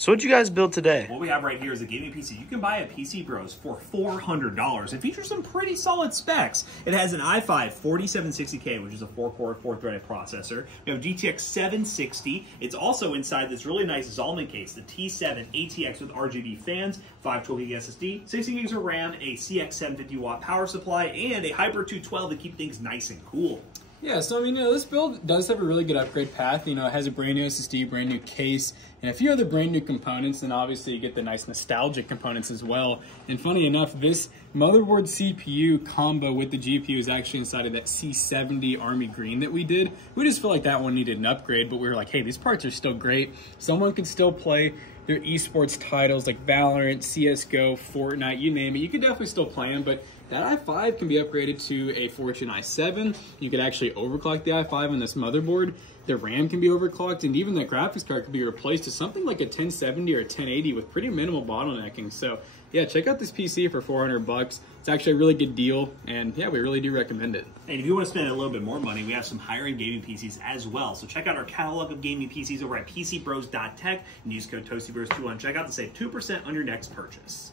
So what'd you guys build today? What we have right here is a gaming PC. You can buy a PC Bros for $400. It features some pretty solid specs. It has an i5-4770k, which is a 4-core, 4-threaded processor. We have GTX 760. It's also inside this really nice Zalman case, the T7 ATX with RGB fans, 512 gig SSD, 60 gigs of RAM, a CX 750 watt power supply, and a Hyper 212 to keep things nice and cool. Yeah, so I mean, this build does have a really good upgrade path. It has a brand new SSD, brand new case, and a few other brand new components. And obviously, you get the nice nostalgic components as well. And funny enough, this motherboard CPU combo with the GPU is actually inside of that C70 Army Green that we did. We just feel like that one needed an upgrade, but we were like, hey, these parts are still great. Someone could still play their esports titles like Valorant, CSGO, Fortnite, you name it. You could definitely still play them, but that i5 can be upgraded to a Fortune i7. You could actually overclock the i5 on this motherboard. The RAM can be overclocked, and even the graphics card could be replaced to something like a 1070 or a 1080 with pretty minimal bottlenecking. So yeah, check out this PC for $400. It's actually a really good deal, and yeah, we really do recommend it. And if you want to spend a little bit more money, we have some higher-end gaming PCs as well. So check out our catalog of gaming PCs over at PCBros.tech and use code ToastyBros2 on checkout to save 2% on your next purchase.